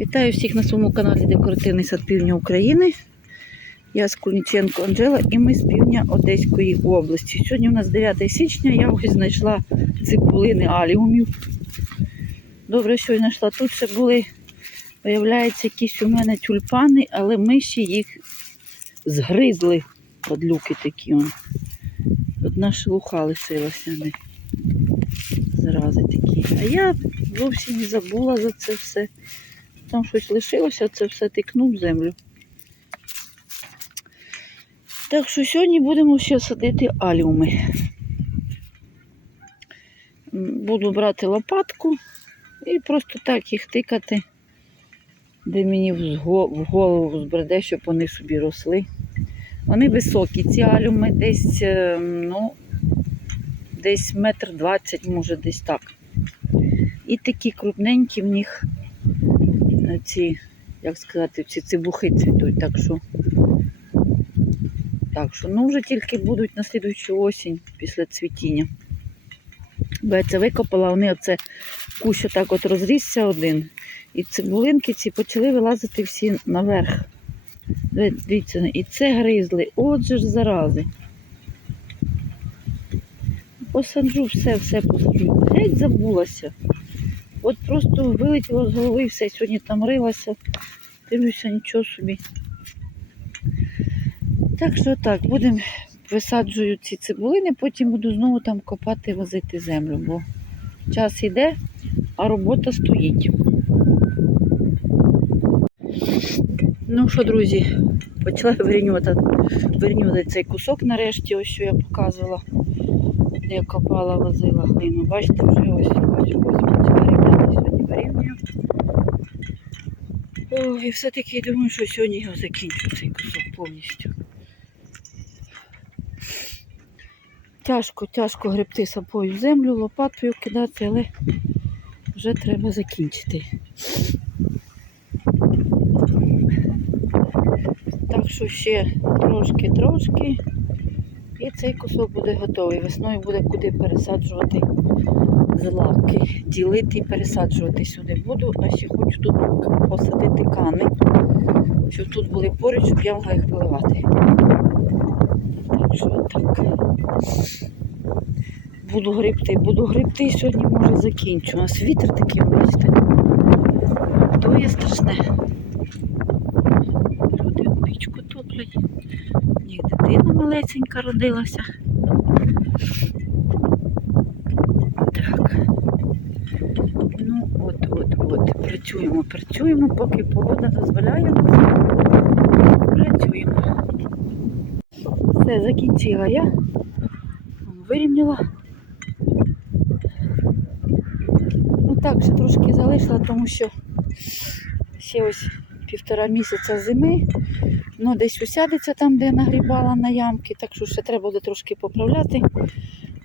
Вітаю всіх на своєму каналі Декоративний сад Півдня України. Я Скульниченко Анжела і ми з півдня Одеської області. Сьогодні у нас 9 січня, я ось знайшла цибулини аліумів. Добре, що я знайшла. Тут ще були, виявляється, якісь у мене тюльпани, але миші їх згризли. Подлюки такі. Он. Одна шелуха лишилася. Не. Зарази такі. А я зовсім не забула за це все. Там щось лишилося, це все тикнув в землю. Так що сьогодні будемо ще садити аліуми. Буду брати лопатку і просто так їх тикати, де мені в голову збреде, щоб вони собі росли. Вони високі, ці алюми десь, е, ну, десь метр двадцять, може, десь так. І такі крупненькі в них ці, як сказати, ці цибухи цвітуть. Так що, так що, ну вже тільки будуть на слідуючу осінь після цвітіння. Бо я це викопала, вони оце кущ так от розрісся один. І цибулинки ці почали вилазити всі наверх. Дивіться, і це гризли. Отже ж зарази. Посаджу все, все посаджу. Геть забулася. От просто вилетіло з голови все, сьогодні там рилася. Дивлюся, нічого собі. Так що так, будемо висаджую ці цибулини, потім буду знову там копати, возити землю, бо час іде, а робота стоїть. Ну що, друзі, почала вирівнювати цей кусок нарешті, ось що я показувала, де я копала, возила глину. Бачите, вже ось ось ось почала рівняти, сьогодні вирівнюю. О, і все-таки думаю, що сьогодні його закінчу цей кусок повністю. Тяжко, тяжко гребти сапою в землю, лопатою кидати, але вже треба закінчити. Так що ще трошки-трошки. І цей кусок буде готовий. Весною буде куди пересаджувати з лавки. Ділити і пересаджувати сюди буду, а ще хочу тут посадити кани, щоб тут були поруч, щоб я могла їх поливати. Так що так. Буду грибти, буду грибти і сьогодні може закінчу. У нас вітер такий, бачите. То є страшне. Люди пічку топлять. Них дитина малесенька родилася. Так. От, от, от. Працюємо, працюємо, поки погода дозволяє. Працюємо. Все, закінчила я. Вирівняла. Ну так, ще трошки залишила, тому що ще ось півтора місяця зими. Ну, десь усядеться там, де нагрібала на ямки, так що ще треба буде трошки поправляти.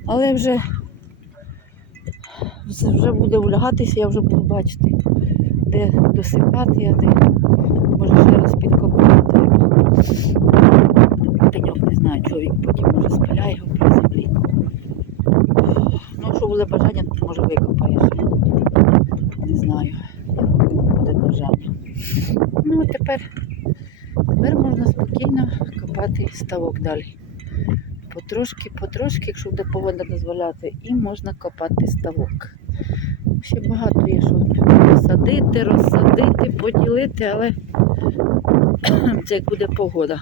Але вже, вже буде влягатися, я вже буду бачити, де досипати, а де може ще раз підкопати треба. Пеньок не знаю, чоловік потім може спиляє його при землі. Ну, якщо буде бажання, то може викопаєш. Не знаю, буде бажання. Ну, а тепер, тепер можна спокійно копати ставок далі. Потрошки, потрошки, якщо буде погода дозволяти, і можна копати ставок. Ще багато є, що садити, розсадити, поділити, але це як буде погода.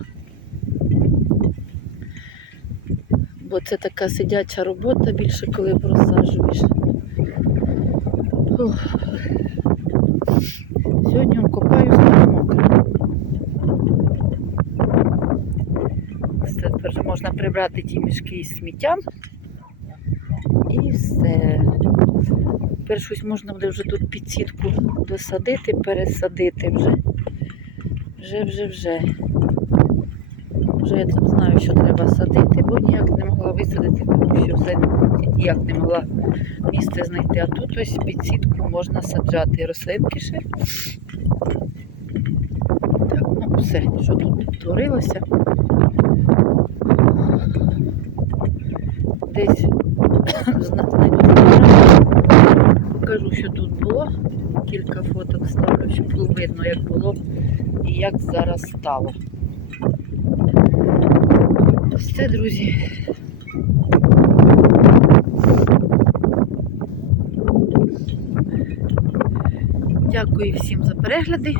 Бо це така сидяча робота більше, коли розсаджуєш. Сьогодні копаю стало мокро. Все, тепер вже можна прибрати ті мішки із сміттям. І все. Тепер щось можна буде вже тут під сітку досадити, пересадити вже. Вже, вже, я там знаю, що треба садити, бо ніяк не могла висадити, тому що все ніяк не могла місце знайти. А тут ось під сітку можна саджати рослинки ще. Так, ну все, що тут творилося. Десь покажу, що тут було. Кілька фоток ставлю щоб було видно, як було і як зараз стало. Все, друзі. Дякую всім за перегляди.